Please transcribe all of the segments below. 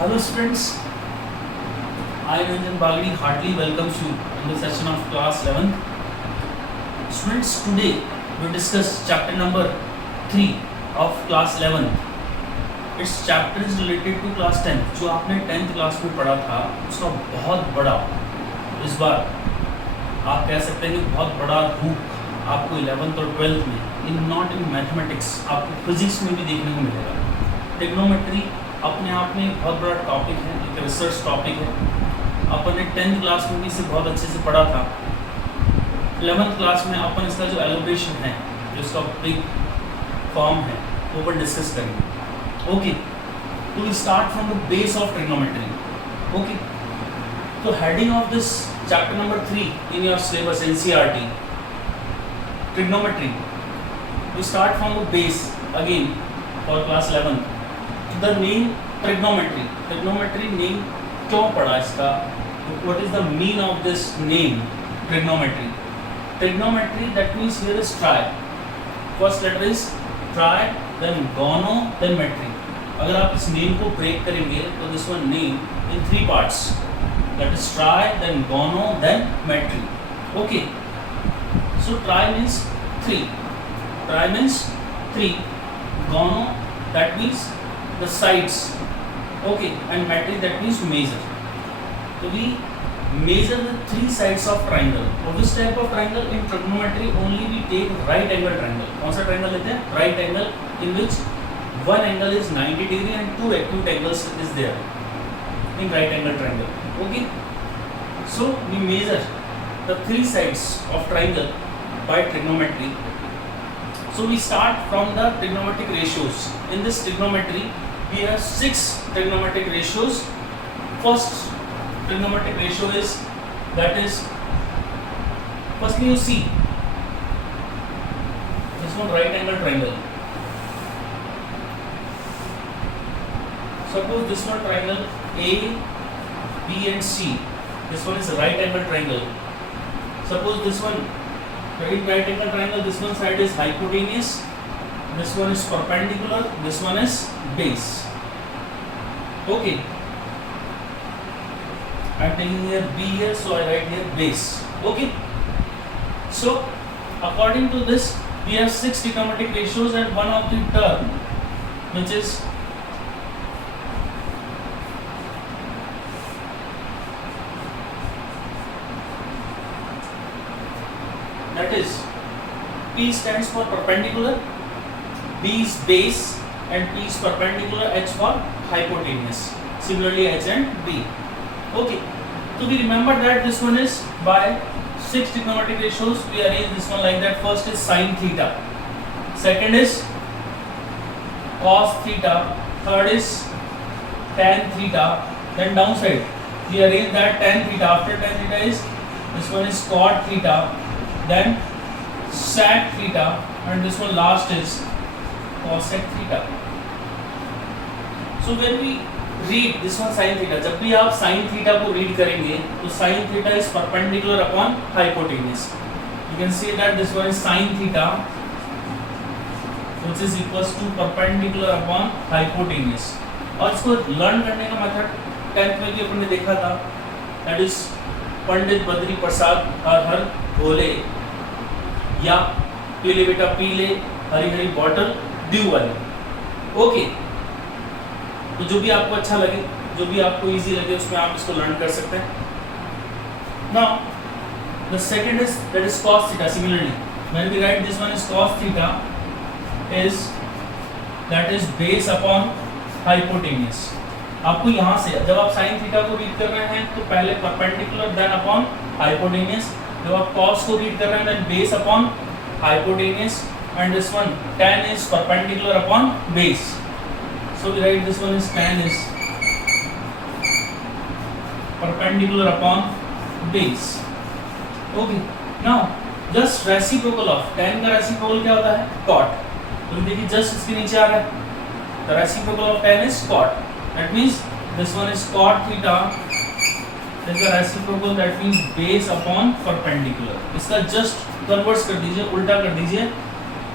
Hello students, I Ranjan Bagri heartily welcomes you in the session of class 11th. Students, today we discuss chapter number 3 of class 11th. Its chapter is related to class 10. जो आपने 10th class में पढ़ा था उसका बहुत बड़ा इस बार आप कह सकते हैं कि बहुत बड़ा रूप आपको 11th और 12th में इन नॉट इन मैथमेटिक्स आपको फिजिक्स में भी देखने को मिलेगा। ट्रिग्नोमेट्री अपने आप में एक बहुत बड़ा टॉपिक है, एक रिसर्च टॉपिक है। अपन ने 10th क्लास में भी इसे बहुत अच्छे से पढ़ा था। 11th क्लास में अपन इसका जो एलोब्रेशन है, जो इसका बिग फॉर्म है, वो अपन डिस्कस करेंगे। ओके, तो we start from the base of trigonometry. Okay, तो heading of this chapter number 3 in your syllabus NCERT trigonometry, we start from the base again for class 11th। The name trigonometry, trigonometry name क्यों पड़ा इसका, what is the mean of this name trigonometry? Trigonometry that means here is tri, first letter is tri, then gono, then metry. अगर आप इस name को break करेंगे तो this one name in 3 parts, that is tri, then gono, then metry. Okay, so tri means 3, tri means 3, gono that means the sides, okay, and metry that means measure. So we measure the 3 sides of triangle. For this type of triangle in trigonometry only we take right angle triangle. कौन सा triangle लेते हैं? Right angle, in which one angle is 90 degree and 2 acute angles is there in right angle triangle. Okay, so we measure the 3 sides of triangle by trigonometry. So we start from the trigonometric ratios. In this trigonometry, we have 6 trigonometric ratios. First trigonometric ratio is, that is, firstly you see this one right angle triangle. Suppose this one triangle A, B and C. This one is a right angle triangle. Suppose this one right angle triangle, this one side is hypotenuse, this one is perpendicular, this one is base. Okay, I am taking here B here, so I write here base. Okay, so according to this we have 6 trigonometric ratios and one of the term which is that is P stands for perpendicular, B is base and P is perpendicular, H for hypotenuse. Similarly H and B. Okay, so we remember that this one is by 6 trigonometric ratios. We arrange this one like that. First is sin theta, second is cos theta, third is tan theta, then downside we arrange that tan theta. After tan theta is this one is cot theta, then sec theta, and this one last is cosec theta. So when we read this one sin theta, जब भी आप sin theta को read करेंगे तो sin theta is perpendicular upon hypotenuse. You can see that this one is sin theta which is equals to perpendicular upon hypotenuse. और इसको learn करने का मेथड 10th में भी अपन ने देखा था, that is पंडित बद्री प्रसाद हर भोले, या पीले बेटा पीले, हरी हरी बॉटल ड्यू वाली। ओके, तो जो भी आपको अच्छा लगे, जो भी आपको इजी लगे उसमें आप इसको लर्न कर सकते हैं। Now the second is that is cos theta. Similarly when we write this one is cos theta is that is base upon hypotenuse. आपको यहाँ से जब आप sin थीटा को रीड कर रहे हैं तो पहले परपेंडिकुलर देन अपॉन हाइपोटेन्यूस, जब आप cos को रीड कर रहे हैं then base upon hypotenuse, and this one tan is perpendicular upon base. So we write this one is tan is perpendicular upon base. Okay, now just reciprocal of tan का reciprocal क्या होता है? cot. तो देखिए just इसके नीचे आ रहा है, the reciprocal of tan is cot. That means this one is cot theta is the reciprocal, that means base upon perpendicular. इसका just कन्वर्स कर दीजिए, उल्टा कर दीजिए,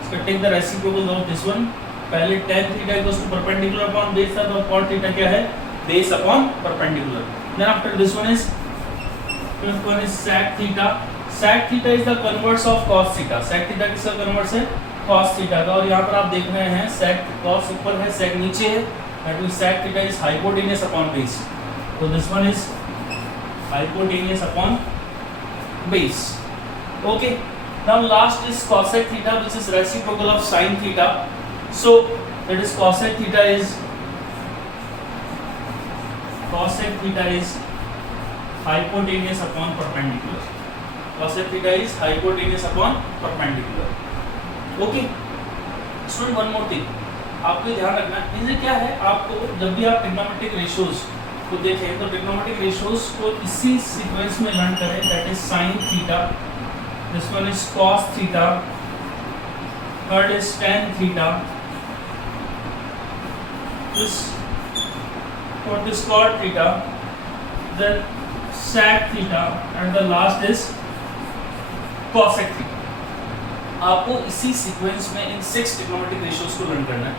इसका take the reciprocal of this one. पहले tan theta equals to perpendicular upon base था, तो cot थीटा क्या है? base upon perpendicular. Then after this one is sec theta. Sec theta is the converse of cos theta. Sec theta किसका converse है? cos theta का. और यहाँ पर आप देख रहे हैं sec cos ऊपर है, sec नीचे है. That means sec theta is hypotenuse upon base. So this one is hypotenuse upon base. Okay. Now last is cosec theta, which is reciprocal of sin theta. So that is cosec theta is hypotenuse upon perpendicular. Cosec theta is hypotenuse upon perpendicular. Okay. Student, one more thing. आपको ध्यान रखना है, इनसे क्या है, आपको जब भी आप ट्रिग्नोमेट्रिक रेशियोज को देखें तो ट्रिग्नोमेट्रिक रेशियोज को इसी सीक्वेंस में लर्न करें. That is sin theta, this one is cos theta, third is tan theta, this what is cot theta, then sec theta, and the last is cosec theta. आपको इसी sequence में इन 6 trigonometric ratios को learn करना है.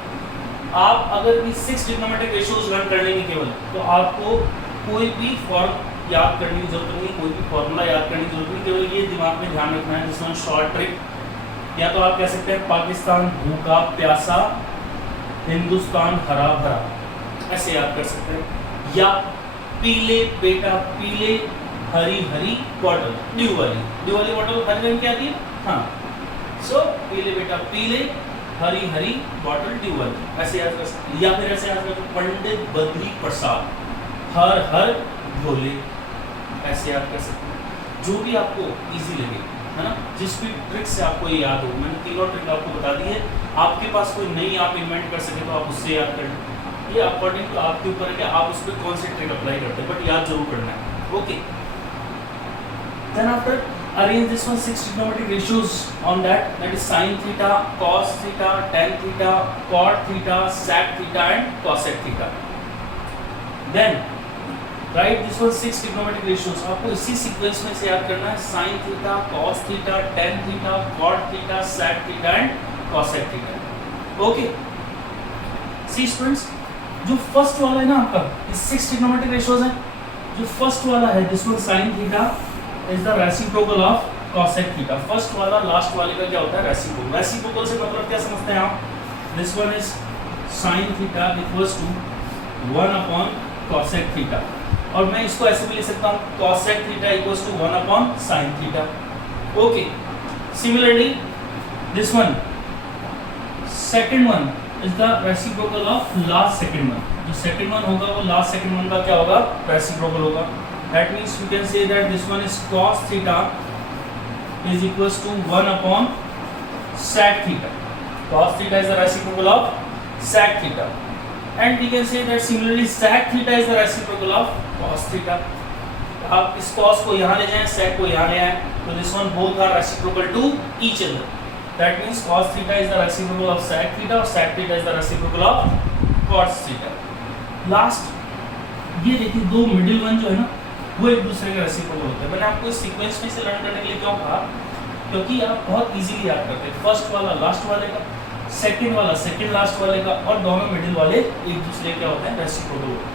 आप अगर भी 6 trigonometric ratios learn कर लेंगे केवल, तो आपको कोई भी फॉर्म याद करने की जरूरत नहीं, कोई भी फॉर्मूला याद करने की जरूरत नहीं. केवल ये दिमाग में ध्यान रखना है. जिसमें शॉर्ट ट्रिक, या तो आप कह सकते हैं पाकिस्तान भूखा प्यासा, हिंदुस्तान हरा भरा, ऐसे याद कर सकते हैं. या पीले बेटा पीले हरी हरी बॉटल, ड्यू वाली बॉटल हरी रंग की आती है. हाँ, सो पीले बेटा पीले हरी हरी बॉटल ड्यू वाली, ऐसे याद कर सकते हैं. या फिर ऐसे याद कर सकते हैं, पंडित बद्री प्रसाद हर हर भोले, ऐसे याद कर सकते हैं. जो भी आपको इजी लगे, है ना, जिस भी ट्रिक से आपको ये याद हो. मैंने तीनों ट्रिक आपको बता दी है. आपके पास कोई नई आप इन्वेंट कर सके तो आप उससे याद कर लें. ये अकॉर्डिंग टू आपके ऊपर है कि आप उस पर कौन सी ट्रिक अप्लाई करते हैं, बट याद जरूर करना है. Okay. Then after arrange this one 6 trigonometric ratios on that is sin theta, cos theta, tan theta, cot theta, sec theta and cosec theta. Then write this one 6 trigonometric ratios. आपको इसी sequence में से याद करना है. sin theta, cos theta, tan theta, cot theta, sec theta and cosec theta. Okay. See students, जो first वाला है ना आपका, इस 6 ट्रिग्नोमेट्रिक रेशियोज है. जो फर्स्ट वाला है this one sin theta is the reciprocal of cosec theta. First वाला लास्ट वाले का क्या होता है? रेसिप्रोकल. रेसिप्रोकल से मतलब क्या समझते हैं आप? This one is sin theta equals to 1 upon cosec theta. और मैं इसको ऐसे भी लिख सकता हूँ, cosec theta equals to 1 upon sin theta. Okay. Similarly this one second one is the reciprocal of last second one. जो second one होगा वो last second one का क्या होगा? reciprocal होगा. That means you can say that this one is cos theta is equals to 1 upon sec theta. Cos theta is the reciprocal of sec theta, and we can say that similarly sec theta is the reciprocal of cos theta. आप इस cos को यहाँ ले जाएं, sec को यहाँ ले आएं, तो this one both are reciprocal to each other. That means cos theta is the reciprocal of sec theta और sec theta is the reciprocal of cos theta. Last ये देखिए, दो मिडिल वन जो है ना वो एक दूसरे के रेसिप्रोकल होते हैं. मैंने आपको इस सीक्वेंस में से लर्न करने के लिए क्यों कहा? क्योंकि आप बहुत इजीली याद करते हैं. फर्स्ट वाला लास्ट वाले का, सेकंड वाला सेकंड लास्ट वाले का, और दोनों मिडिल वाले एक दूसरे क्या होते हैं? रेसिप्रोकल होते हैं.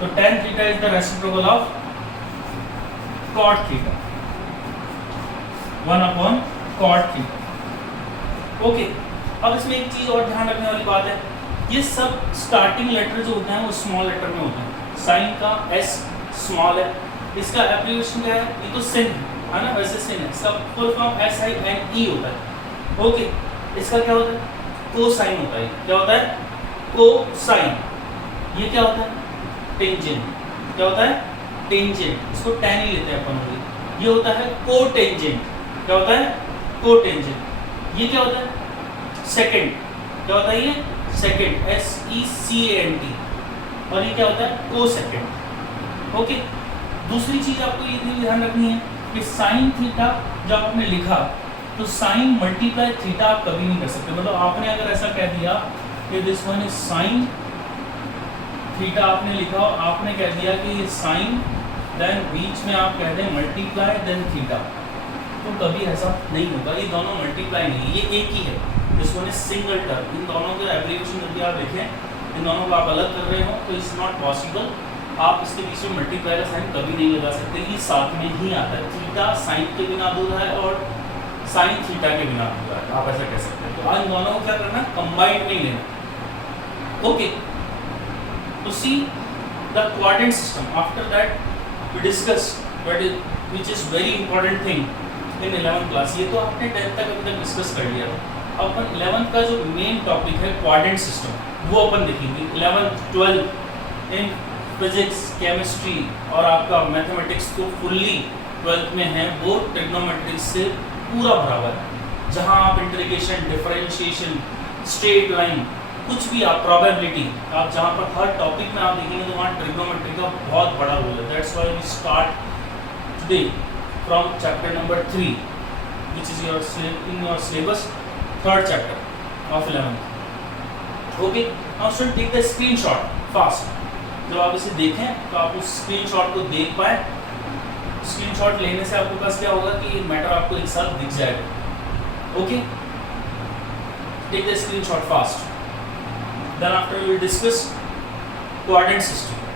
तो tan theta is the reciprocal of cot theta, 1 upon cot theta. Okay. अब इसमें एक चीज और ध्यान रखने वाली बात है, ये सब स्टार्टिंग लेटर जो होते हैं वो स्मॉल लेटर में होते हैं. साइन का S स्मॉल है, इसका एब्रिविएशन क्या है? ये तो sin है ना, वैसे sin है. इसका फुल फॉर्म SINE होता है. ओके. इसका क्या होता है? कोसाइन होता है. क्या होता है? कोसाइन. ये क्या होता है? टेंजेंट. क्या होता है? टेंजेंट. इसको tan ही लेते हैं अपन. ये होता है कोटेंजेंट. क्या होता है? कोटेंजेंट. ये क्या होता है? सेकंड. क्या होता है? ये सेकंड, SECANT. और ये क्या होता है? कोसेकंड. ओके. दूसरी चीज आपको ये भी ध्यान रखनी है कि साइन थीटा जब आपने लिखा तो साइन मल्टीप्लाई थीटा आप कभी नहीं कर सकते. मतलब आपने अगर ऐसा कह दिया कि this one is sine theta, आपने लिखा और आपने कह दिया कि साइन, देन बीच में आप कह दें मल्टीप्लाई देन थीटा, तो कभी ऐसा नहीं होगा. ये दोनों मल्टीप्लाई नहीं, ये एक ही है. This one is single term. इन दोनों के एब्रिविएशन यदि आप देखें, इन दोनों को आप अलग कर रहे हो तो इट्स नॉट पॉसिबल. आप इसके बीच में मल्टीप्लाई का साइन कभी नहीं लगा सकते, ये साथ में ही आता है। थीटा साइन के बिना अधूरा है और साइन थीटा के बिना अधूरा है, आप ऐसा कह सकते हैं। तो इन दोनों को क्या करना, कंबाइंड नहीं लेना। ओके, तो see the quadrant system. After that we discuss which is very important thing in 11th class. ये तो आपने 10th तक अभी तक डिस्कस कर लिया। अब अपन 11th का जो मेन टॉपिक है क्वाड्रेंट सिस्टम, वो अपन देखेंगे। 11th 12 इन फिजिक्स, केमिस्ट्री और आपका मैथमेटिक्स तो फुल्ली 12th में है, वो ट्रिग्नोमेट्री से पूरा भरा हुआ है। जहाँ आप इंटीग्रेशन, डिफरेंशिएशन, स्ट्रेट लाइन, कुछ भी आप प्रोबेबिलिटी, आप जहाँ पर हर टॉपिक में आप देखेंगे तो वहाँ ट्रिग्नोमेट्री का बहुत बड़ा रोल है। That's why we start today from chapter number 3 which is in your syllabus, third chapter of 11th. Okay, now should take the screenshot fast. जब आप इसे देखें तो आप उस स्क्रीनशॉट को देख पाए। स्क्रीनशॉट लेने से आपके पास क्या होगा कि मैटर आपको एक साथ दिख जाएगा। Okay, take the screenshot fast, then after we will discuss coordinate system.